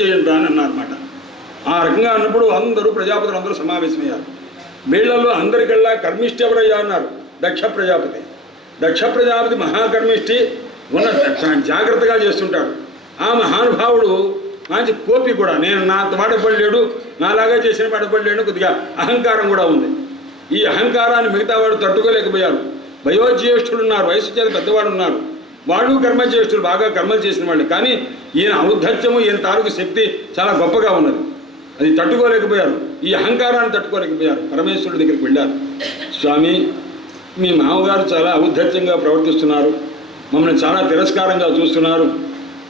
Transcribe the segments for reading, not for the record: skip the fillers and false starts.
చేయండి అని అన్నారన్నమాట. ఆ రకంగా అన్నప్పుడు అందరూ ప్రజాపతులు అందరూ సమావేశమయ్యారు. వీళ్ళల్లో అందరికల్లా కర్మిష్టి ఎవరయ్యా అన్నారు. దక్ష ప్రజాపతి. దక్ష ప్రజాపతి మహాకర్మిష్టి, ఉన్న జాగ్రత్తగా చేస్తుంటాడు. ఆ మహానుభావుడు మంచి కోపి కూడా. నేను నా మాటపడలేడు, నాలాగా చేసిన మాటపడలేడు, కొద్దిగా అహంకారం కూడా ఉంది. ఈ అహంకారాన్ని మిగతా వాడు తట్టుకోలేకపోయారు. వయోజ్యేష్ఠులు ఉన్నారు, వయసు చేత పెద్దవాడు ఉన్నారు, వాళ్ళు కర్మజ్యేష్ఠులు, బాగా కర్మలు చేసిన వాళ్ళు. కానీ ఈయన ఔద్ధత్యము, ఈయన తాలూకు శక్తి చాలా గొప్పగా ఉన్నది. అది తట్టుకోలేకపోయారు. ఈ అహంకారాన్ని తట్టుకోలేకపోయారు. పరమేశ్వరుడి దగ్గరికి వెళ్ళారు. స్వామి, మీ మామగారు చాలా ఔద్ధత్యంగా ప్రవర్తిస్తున్నారు, మమ్మల్ని చాలా తిరస్కారంగా చూస్తున్నారు,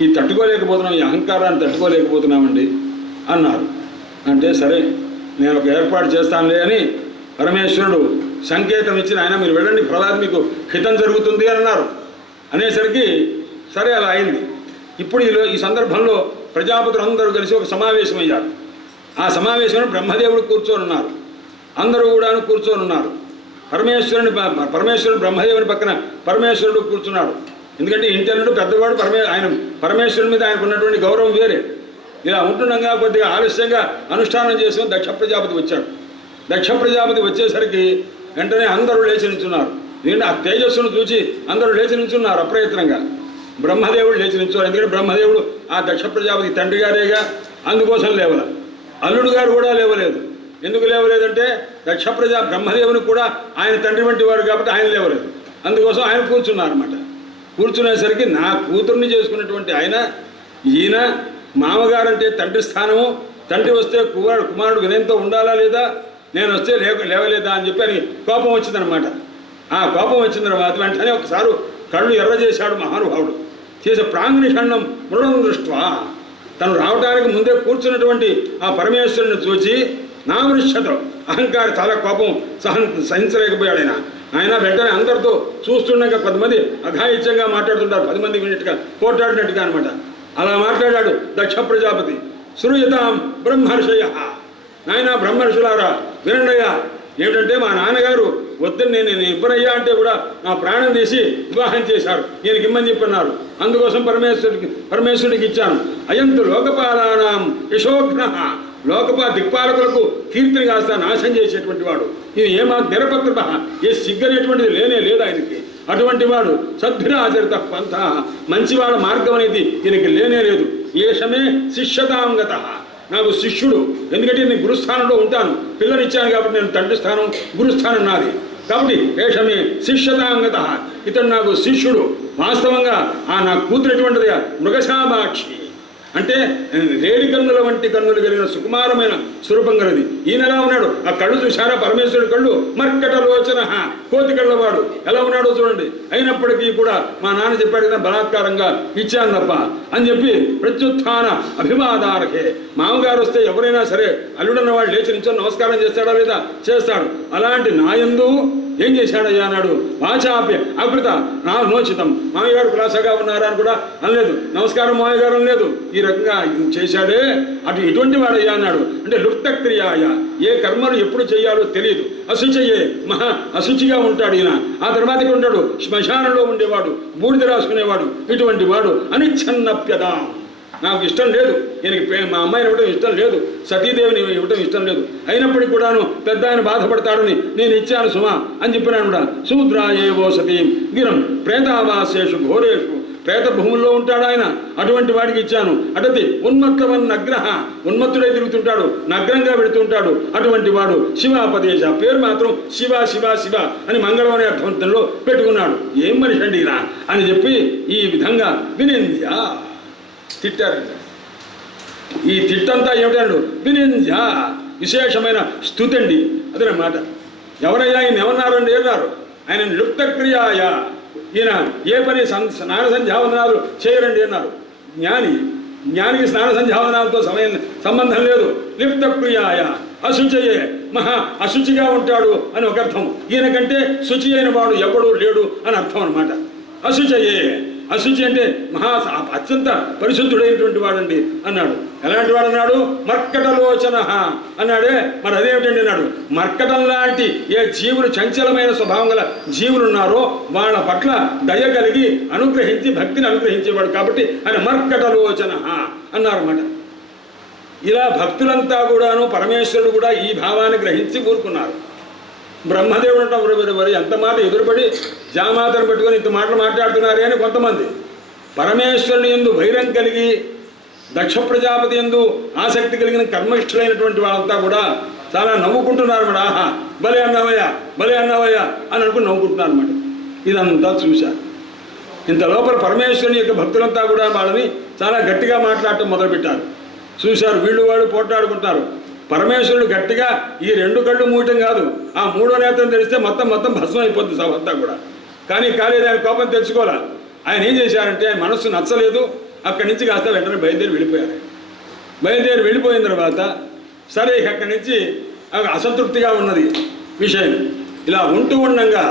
ఈ తట్టుకోలేకపోతున్నాం, ఈ అహంకారాన్ని తట్టుకోలేకపోతున్నామండి అన్నారు. అంటే సరే నేను ఒక ఏర్పాటు చేస్తానులే అని పరమేశ్వరుడు సంకేతం ఇచ్చిన ఆయన మీరు వెళ్ళండి, ప్రలాద్ మీకు హితం జరుగుతుంది అని అన్నారు. అనేసరికి సరే అలా అయింది. ఇప్పుడు ఈ సందర్భంలో ప్రజాపతులు అందరూ కలిసి ఒక సమావేశం అయ్యారు. ఆ సమావేశంలో బ్రహ్మదేవుడు కూర్చొని ఉన్నారు, అందరూ కూడా కూర్చొని ఉన్నారు. పరమేశ్వరుడు బ్రహ్మదేవుని పక్కన పరమేశ్వరుడు కూర్చున్నాడు. ఎందుకంటే ఇంటర్నుడు పెద్దవాడు, ఆయన పరమేశ్వరుడి మీద ఆయనకు ఉన్నటువంటి గౌరవం వేరే. ఇలా ఉంటుండగా కొద్దిగా ఆలస్యంగా అనుష్ఠానం చేసిన దక్ష ప్రజాపతి వచ్చాడు. దక్ష ప్రజాపతి వచ్చేసరికి వెంటనే అందరూ లేచి నిల్చున్నారు. ఎందుకంటే ఆ తేజస్సును చూసి అందరూ లేచి నిల్చున్నారు అప్రయత్నంగా. బ్రహ్మదేవుడు లేచి నిల్చున్నారు. ఎందుకంటే బ్రహ్మదేవుడు ఆ దక్ష ప్రజాపతి తండ్రి గారేగా, అందుకోసం లేవల. అల్లుడు గారు కూడా లేవలేదు. ఎందుకు లేవలేదంటే బ్రహ్మదేవునికి కూడా ఆయన తండ్రి వంటి వాడు కాబట్టి ఆయన లేవలేదు. అందుకోసం ఆయన కూర్చున్నారన్నమాట. కూర్చునేసరికి నా కూతుర్ని చేసుకున్నటువంటి ఈయన మామగారంటే తండ్రి స్థానము, తండ్రి వస్తే కుమారుడు వినయంతో ఉండాలా లేదా, నేను వస్తే లేవలేదా అని చెప్పి అని కోపం వచ్చిందనమాట. ఆ కోపం వచ్చిన తర్వాత వెంటనే ఒకసారి కళ్ళు ఎర్ర చేశాడు మహానుభావుడు. చేసే ప్రాంగనిషణం మృడం దృష్ట్వా, తను రావడానికి ముందే కూర్చున్నటువంటి ఆ పరమేశ్వరుని చూచి నామృష్యతో అహంకారం, చాలా కోపం సహించలేకపోయాడు ఆయన. వెంటనే అందరితో చూస్తుండగా కొంతమంది అఘాయిత్యంగా మాట్లాడుతుంటారు, 10 మంది విన్నట్టుగా పోట్లాడినట్టుగా అనమాట. అలా మాట్లాడాడు దక్ష ప్రజాపతి. శ్రూయతాం బ్రహ్మర్షయ, నాయన బ్రహ్మర్షులారా వినండయ్యా, ఏమిటంటే మా నాన్నగారు వద్దని నేను ఇవ్వనయ్యా అంటే కూడా నా ప్రాణం తీసి వివాహం చేశారు, ఈయనకి ఇమ్మని చెప్పన్నారు. అందుకోసం పరమేశ్వరుడికి ఇచ్చాను. అయంతు లోకపాలానాం యశోఘ్న, దిక్పాలకులకు కీర్తిని కాస్త నాశనం చేసేటువంటి వాడు ఈయన. ఏమా నిరపత్రత, ఏ సిగ్గనేటువంటిది లేనే లేదు ఆయనకి. అటువంటి వాడు సద్భిరాచరిత పంథ, మంచివాడ మార్గం అనేది ఈయనకి లేనే లేదు. ఏషమే శిష్యతాంగత, నాకు శిష్యుడు. ఎందుకంటే నేను గురుస్థానంలో ఉంటాను, పిల్లనిచ్చాను కాబట్టి నేను తండ్రి స్థానం, గురుస్థానం నాది కాబట్టి ఏషమే శిష్యతాంగత, ఇతడు నాకు శిష్యుడు. వాస్తవంగా నా కూతురు ఎటువంటిది, మృగశామాక్షి అంటే రేడి కన్నుల వంటి కన్నులు కలిగిన సుకుమారమైన స్వరూపం కలిగి. ఈయనలా ఉన్నాడు. ఆ కళ్ళు చూశారా పరమేశ్వరుడి కళ్ళు, మర్కట లోచన, కోతి కళ్ళవాడు ఎలా ఉన్నాడో చూడండి. అయినప్పటికీ కూడా మా నాన్న చెప్పాడు కదా, బలాత్కారంగా ఇచ్చాను తప్ప అని చెప్పి ప్రత్యుత్థాన అభివాదార్హే. మామగారు వస్తే ఎవరైనా సరే అల్లుడన్నవాడు లేచి నించొని నమస్కారం చేస్తాడా లేదా, చేస్తాడు. అలాంటి నాయందు ఏం చేశాడయ్యా అన్నాడు. వాచాప్య అకృత నా నోచితం, మామయ్యగారు కులాసగా ఉన్నారా అని కూడా అనలేదు, నమస్కారం మామయ్యగారు అనలేదు. ఈ రకంగా చేశాడే, ఎటువంటి వాడయ్యా అన్నాడు. అంటే లుప్తక్రియాయ, ఏ కర్మలు ఎప్పుడు చేయాలో తెలియదు. అశుచయే, మహా అశుచిగా ఉంటాడు ఈయన. ఆ తర్వాత ఇక్కడ ఉంటాడు, శ్మశానంలో ఉండేవాడు, బూడిద రాసుకునేవాడు. ఇటువంటి వాడు అనిచ్ఛన్నప్యదా, నాకు ఇష్టం లేదు, ఈయనకి మా అమ్మాయిని ఇవ్వడం ఇష్టం లేదు, సతీదేవిని ఇవ్వడం ఇష్టం లేదు. అయినప్పటికీ కూడాను పెద్ద ఆయన బాధపడతాడని నేను ఇచ్చాను సుమా అని చెప్పినాను కూడా. శూద్రాయేవో సతీం గిరం ప్రేతావాసేషు ఘోరేషు, ప్రేత భూముల్లో ఉంటాడు ఆయన, అటువంటి వాడికి ఇచ్చాను. అటతి ఉన్మత్తవన్ నగ్రహ, ఉన్మత్తుడై తిరుగుతుంటాడు, నగ్నంగా పెడుతుంటాడు. అటువంటి వాడు శివాపదేశ, పేరు మాత్రం శివ శివ శివ అని మంగళం అనే అర్థవంతంలో పెట్టుకున్నాడు. ఏం మనిషి అండి ఇలా అని చెప్పి ఈ విధంగా వినింద్య తిట్టారండి. ఈ తిట్టంతా ఏమిటన్నాడు, వినింద్య విశేషమైన స్తుతి అండి అదనమాట. ఎవరయ్యా ఈయన ఏమన్నారండి అన్నారు. ఆయన లుప్తక్రియాయ, ఈయన ఏ పని స్నాన సంధ్యావందనాలు చేయరండి అన్నారు. జ్ఞానికి స్నాన సంధ్యావందనాలతో సంబంధం లేదు. లిప్తక్రియాయ అశుచయే, మహా అశుచిగా ఉంటాడు అని ఒక అర్థం. ఈయన కంటే శుచి అయిన వాడు ఎవడు లేడు అని అర్థం అనమాట. అశుచయే, అశుచి అంటే మహా అత్యంత పరిశుద్ధుడైనటువంటి వాడండి అన్నాడు. ఎలాంటి వాడు అన్నాడు, మర్కటలోచన అన్నాడే. మరి అదేమిటండి అన్నాడు, మర్కటం లాంటి ఏ జీవులు, చంచలమైన స్వభావం గల జీవులు ఉన్నారో వాళ్ళ పట్ల దయ కలిగి అనుగ్రహించి భక్తిని అనుగ్రహించేవాడు కాబట్టి ఆయన మర్కటలోచన అన్నారన్నమాట. ఇలా భక్తులంతా కూడాను పరమేశ్వరుడు కూడా ఈ భావాన్ని గ్రహించి ఊరుకున్నారు. బ్రహ్మదేవుడు అంటాం మరి ఎంత మాట ఎదురుపడి జామాతను పెట్టుకొని ఇంత మాటలు మాట్లాడుతున్నారే అని కొంతమంది, పరమేశ్వరుని యందు వైరం కలిగి దక్ష ప్రజాపతి యందు ఆసక్తి కలిగిన కర్మనిష్ఠులైనటువంటి వాళ్ళంతా కూడా చాలా నవ్వుకుంటున్నారు అన్నమాట. ఆహా భలే అన్నావయ్యా భలే అన్నావయ్యా అని అనుకుని నవ్వుకుంటున్నారు అన్నమాట. ఇదంతా చూశారు. ఇంత లోపల పరమేశ్వరుని యొక్క భక్తులంతా కూడా వాళ్ళని చాలా గట్టిగా మాట్లాడటం మొదలుపెట్టారు. చూశారు, వీళ్ళు వాళ్ళు పోట్లాడుకుంటారు. పరమేశ్వరుడు గట్టిగా ఈ 2 కళ్ళు మూయటం కాదు, ఆ 3వ నేత్రం తెలిస్తే మొత్తం భస్మం అయిపోతుంది సభ అంతా కూడా. కానీ కాలేదు, ఆయన కోపం తెచ్చుకోలే. ఆయన ఏం చేశారంటే ఆయన మనస్సు నచ్చలేదు, అక్కడి నుంచి కాస్త వెంటనే బయలుదేరి వెళ్ళిపోయారు. బయలుదేరి వెళ్ళిపోయిన తర్వాత సరే అక్కడి నుంచి అసంతృప్తిగా ఉన్నది విషయం. ఇలా ఉంటూ ఉండగా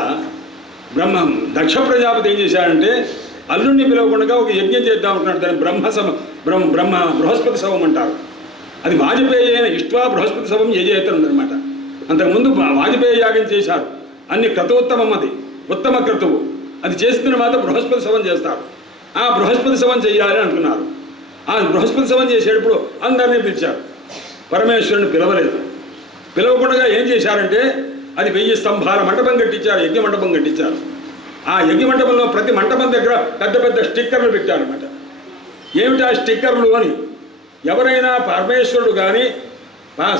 దక్ష ప్రజాపతి ఏం చేశాడంటే అల్లుడిని పిలవకుండా ఒక యజ్ఞం చేద్దాం అంటున్నాడు. దాన్ని బృహస్పతి శవం అంటారు. అది వాజపేయి అయిన ఇష్ట్వా బృహస్పతి శవం యజేతనుందనమాట. అంతకుముందు వాజపేయి యాగం చేశారు. అన్ని క్రతువుత్తమం, అది ఉత్తమ క్రతువు. అది చేసిన తర్వాత బృహస్పతి శవం చేస్తారు. ఆ బృహస్పతి శవం చేయాలి అనుకున్నారు. ఆ బృహస్పతి శవం చేసేటప్పుడు అందరినీ పిలిచారు. పరమేశ్వరుని పిలవలేదు. పిలవకుండా ఏం చేశారంటే అది 1000 స్తంభాల మంటపం కట్టించారు, యజ్ఞ మంటపం కట్టించారు. ఆ యజ్ఞ మంటపంలో ప్రతి మంటపం దగ్గర పెద్ద స్టిక్కర్లు పెట్టారన్నమాట. ఏమిటి ఆ స్టిక్కర్లు అని, ఎవరైనా పరమేశ్వరుడు కానీ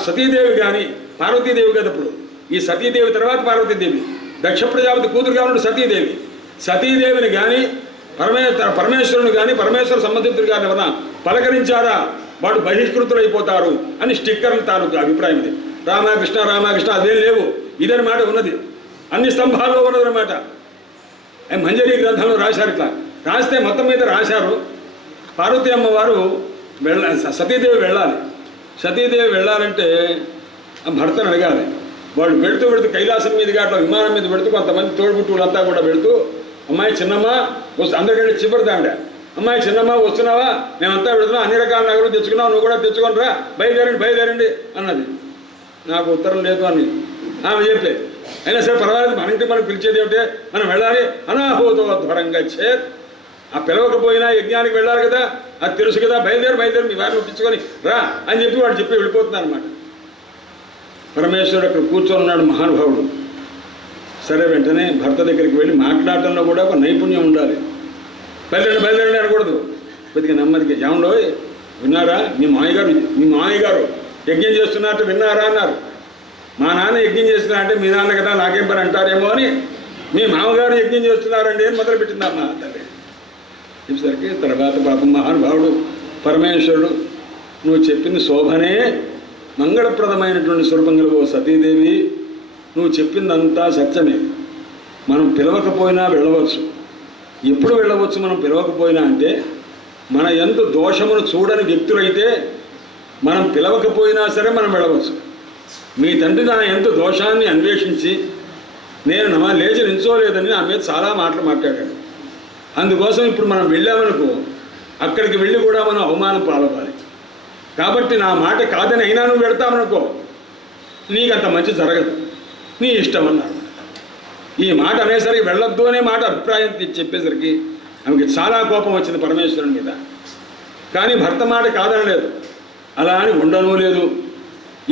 సతీదేవి కానీ, పార్వతీదేవి కదా ఇప్పుడు, ఈ సతీదేవి తర్వాత పార్వతీదేవి, దక్ష ప్రజాపతి కూతురుగా ఉన్న సతీదేవి, సతీదేవిని కానీ పరమేశ్వరుని కానీ పరమేశ్వర సంబంధితులు కానీ ఎవరన్నా పలకరించారా వాడు బహిష్కృతులైపోతారు అని స్టిక్కర్లు తాలూకు అభిప్రాయం. ఇది రామకృష్ణ రామకృష్ణ అదేం లేవు, ఇదని మాట ఉన్నది. అన్ని స్తంభాల్లో ఉన్నదన్నమాట. మంజరీ గ్రంథంలో రాశారు. ఇట్లా రాస్తే మొత్తం మీద రాశారు. పార్వతీ అమ్మవారు సతీదేవి వెళ్ళాలి. సతీదేవి వెళ్ళాలంటే భర్తను అడగాలి. వాళ్ళు పెడుతూ కైలాసం మీదుగా అట్లా విమానం మీద పెడుతూ కొంతమంది తోడుబుట్టువులంతా కూడా పెడుతూ, అమ్మాయి చిన్నమ్మ అందరికంటే చివరిదాండ, అమ్మాయి చిన్నమ్మ వస్తున్నావా, మేమంతా పెడుతున్నాం, అన్ని రకాల నగలు తెచ్చుకున్నావు, నువ్వు కూడా తెచ్చుకోనరా, బయలుదేరండి అన్నది. నాకు ఉత్తరం లేదు అని ఆమె చెప్పే. అయినా సరే పర్వాలేదు, మన ఇంటికి మనం పిలిచేది ఏమిటే, మనం వెళ్ళాలి. అనాహూతో ధ్వరంగా చేత్, ఆ పిలవకపోయినా యజ్ఞానికి వెళ్ళాలి కదా, అది తెలుసు కదా, బయలుదేరి మీ వారిని ఒప్పించుకొని రా అని చెప్పి వాడు చెప్పి వెళ్ళిపోతున్నారు అనమాట. పరమేశ్వరుడు అక్కడ కూర్చొని ఉన్నాడు మహానుభావుడు. సరే వెంటనే భర్త దగ్గరికి వెళ్ళి మాట్లాడటంలో కూడా ఒక నైపుణ్యం ఉండాలి. బయలుదేరండి అనకూడదు. కొద్దిగా నెమ్మదిగా, ఏమండో విన్నారా, మీ మామయ్య గారు యజ్ఞం చేస్తున్నట్టు విన్నారా అన్నారు. మా నాన్న యజ్ఞం చేస్తున్నా అంటే మీ నాన్న కదా నాకేం పని అంటారేమో అని, మీ మామగారు యజ్ఞం చేస్తున్నారండి అని మొదలుపెట్టింది అమ్మ తల్లి. చెప్పేసరికి తర్వాత పాపం మహానుభావుడు పరమేశ్వరుడు, నువ్వు చెప్పింది శోభనే, మంగళప్రదమైనటువంటి స్వరూపంగా ఓ సతీదేవి, నువ్వు చెప్పిందంతా సత్యమే. మనం పిలవకపోయినా వెళ్ళవచ్చు. ఎప్పుడు వెళ్ళవచ్చు మనం పిలవకపోయినా అంటే, మన యందు దోషమును చూడని వ్యక్తులైతే మనం పిలవకపోయినా సరే మనం వెళ్ళవచ్చు. మీ తండ్రి నా యందు దోషాన్ని అన్వేషించి నేను లేచి నించోలేదని నా మీద చాలా మాటలు మాట్లాడాడు. అందుకోసం ఇప్పుడు మనం వెళ్ళామనుకో, అక్కడికి వెళ్ళి కూడా మనం అవమానం పాలవ్వాలి. కాబట్టి నా మాట కాదని అయినా నువ్వు వెళ్తామనుకో, నీకంత మంచి జరగదు, నీ ఇష్టం అన్నాడు. ఈ మాట అనేసరికి వెళ్ళొద్దు అనే మాట అభిప్రాయం చెప్పేసరికి ఆమెకి చాలా కోపం వచ్చింది పరమేశ్వరుని మీద. కానీ భర్త మాట కాదనలేదు, అలా అని ఉండనూ లేదు.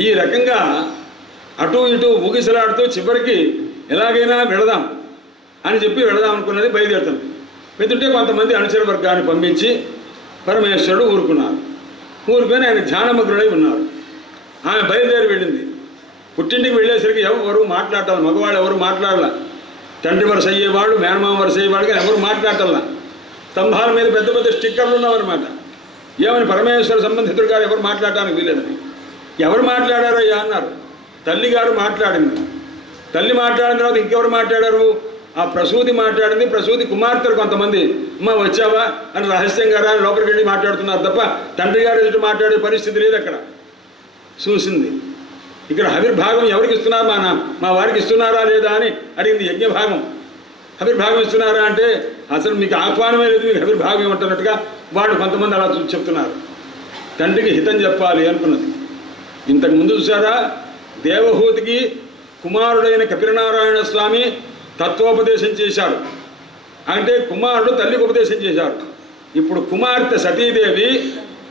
ఈ రకంగా అటు ఇటు ఊగిసలాడుతూ చివరికి ఎలాగైనా వెళదాం అని చెప్పి వెళదాం అనుకున్నది బయలుదేరుతుంది. వెళ్తుంటే కొంతమంది అనుచర వర్గాన్ని పంపించి పరమేశ్వరుడు ఊరుకున్నారు. ఊరుకొని ఆయన ధ్యానమగ్నుడై ఉన్నారు. ఆమె బయలుదేరి వెళ్ళింది. పుట్టింటికి వెళ్ళేసరికి ఎవరు మాట్లాడాలి, మగవాళ్ళు ఎవరు మాట్లాడాల. తండ్రి వరుస అయ్యేవాళ్ళు, మేనమామ వరుస అయ్యేవాళ్ళు కానీ ఎవరు మాట్లాడాల. స్తంభాల మీద పెద్ద స్టిక్కర్లు ఉన్నావన్నమాట. ఏమని పరమేశ్వర సంబంధితుడు గారు ఎవరు మాట్లాడటానికి వీలేదని. ఎవరు మాట్లాడారయ్యా అన్నారు. తల్లిగారు మాట్లాడింది. తల్లి మాట్లాడిన తర్వాత ఇంకెవరు మాట్లాడారు, ఆ ప్రసూతి మాట్లాడింది. ప్రసూతి కుమార్తెలు కొంతమంది అమ్మ వచ్చావా అని రహస్యంగా అని లోపలికి వెళ్ళి మాట్లాడుతున్నారు తప్ప తండ్రి గారు ఎదుటి మాట్లాడే పరిస్థితి లేదు అక్కడ. చూసింది. ఇక్కడ హవిర్భాగం ఎవరికి ఇస్తున్నారు, మా వారికి ఇస్తున్నారా లేదా అని అడిగింది. యజ్ఞభాగం హవిర్భాగం ఇస్తున్నారా అంటే అసలు మీకు ఆహ్వానమే లేదు, మీకు హవిర్భాగం ఏమంటున్నట్టుగా వాళ్ళు కొంతమంది అలా చెప్తున్నారు. తండ్రికి హితం చెప్పాలి అనుకున్నది. ఇంతకుముందు చూసారా, దేవహూతికి కుమారుడైన కపిలనారాయణ స్వామి తత్వోపదేశం చేశారు. అంటే కుమారుడు తల్లికి ఉపదేశం చేశారు. ఇప్పుడు కుమార్తె సతీదేవి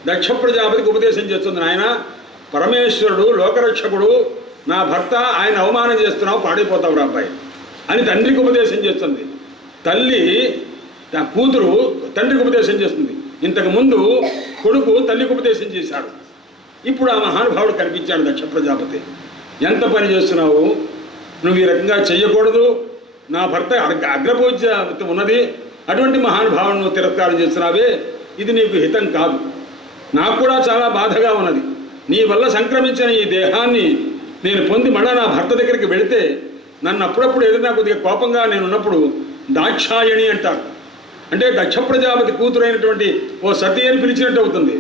దక్ష ప్రజాపతికి ఉపదేశం చేస్తుంది, నాయన పరమేశ్వరుడు లోకరక్షకుడు, నా భర్త, ఆయన అవమానం చేస్తున్నావు, పాడైపోతావు రా అబ్బాయి అని తండ్రికి ఉపదేశం చేస్తుంది. తల్లి కూతురు తండ్రికి ఉపదేశం చేస్తుంది. ఇంతకుముందు కొడుకు తల్లికి ఉపదేశం చేశాడు. ఇప్పుడు ఆ మహానుభావుడు కనిపించాడు దక్ష ప్రజాపతి. ఎంత పని చేస్తున్నావు, నువ్వు ఈ రకంగా చెయ్యకూడదు, నా భర్త అగ్రపూజ్య ఉన్నది, అటువంటి మహానుభావును నువ్వు తిరస్కారం చేస్తున్నావే, ఇది నీకు హితం కాదు. నాకు కూడా చాలా బాధగా ఉన్నది. నీ వల్ల సంక్రమించిన ఈ దేహాన్ని నేను పొంది మళ్ళా నా భర్త దగ్గరికి వెళితే నన్ను అప్పుడప్పుడు ఏదైనా కొద్దిగా కోపంగా నేను ఉన్నప్పుడు దాక్షాయణి అంటారు. అంటే దక్ష ప్రజాపతి కూతురైనటువంటి ఓ సతీ అని పిలిచినట్టు అవుతుంది.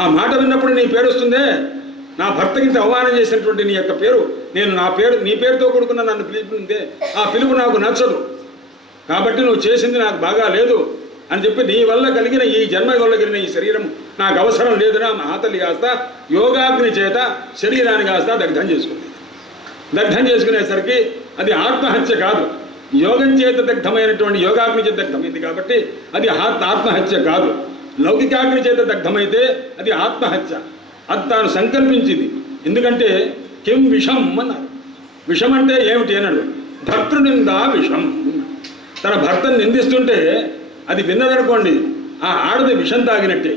ఆ మాట విన్నప్పుడు నీ పేరు వస్తుందే, నా భర్తకి అవమానం చేసినటువంటి నీ యొక్క పేరు, నేను నీ పేరుతో కూడుకున్న నన్ను పిలుపుందే, ఆ పిలుపు నాకు నచ్చదు, కాబట్టి నువ్వు చేసింది నాకు బాగా లేదు అని చెప్పి నీ వల్ల కలిగిన ఈ జన్మ వల్ల కలిగిన ఈ శరీరం నాకు అవసరం లేదునా మహాతల్లి కాస్త యోగాగ్ని చేత శరీరాన్ని కాస్త దగ్ధం చేసుకుంది. దగ్ధం చేసుకునేసరికి అది ఆత్మహత్య కాదు, యోగం చేత దగ్ధమైనటువంటి యోగాగ్ని చేత దగ్ధమైంది కాబట్టి అది ఆత్మహత్య కాదు. లౌకికాగ్ని చేత దగ్ధమైతే అది ఆత్మహత్య. అది తాను సంకల్పించింది. ఎందుకంటే కిం విషం అన్నారు. విషం అంటే ఏమిటి అన్నాడు. భర్తృనిందా విషం. తన భర్తను నిందిస్తుంటే అది విన్నదనుకోండి, ఆ ఆడది విషం తాగినట్టే,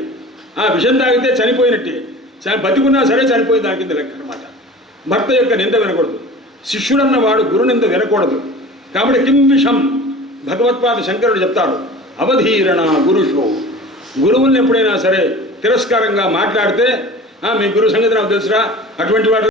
ఆ విషం తాగితే చనిపోయినట్టే, బతికున్నా సరే చనిపోయిన దాని కింద లెక్క అనమాట. భర్త యొక్క నింద వినకూడదు, శిష్యుడన్నవాడు గురు నింద వినకూడదు. కాబట్టి కిం విషం, భగవత్పాద శంకరుడు చెప్తాడు, అవధీరణ గురుషో. గురువుల్ని ఎప్పుడైనా సరే తిరస్కారంగా మాట్లాడితే, మీ గురువు సంగతి నాకు తెలుసురా, అటువంటి వాడు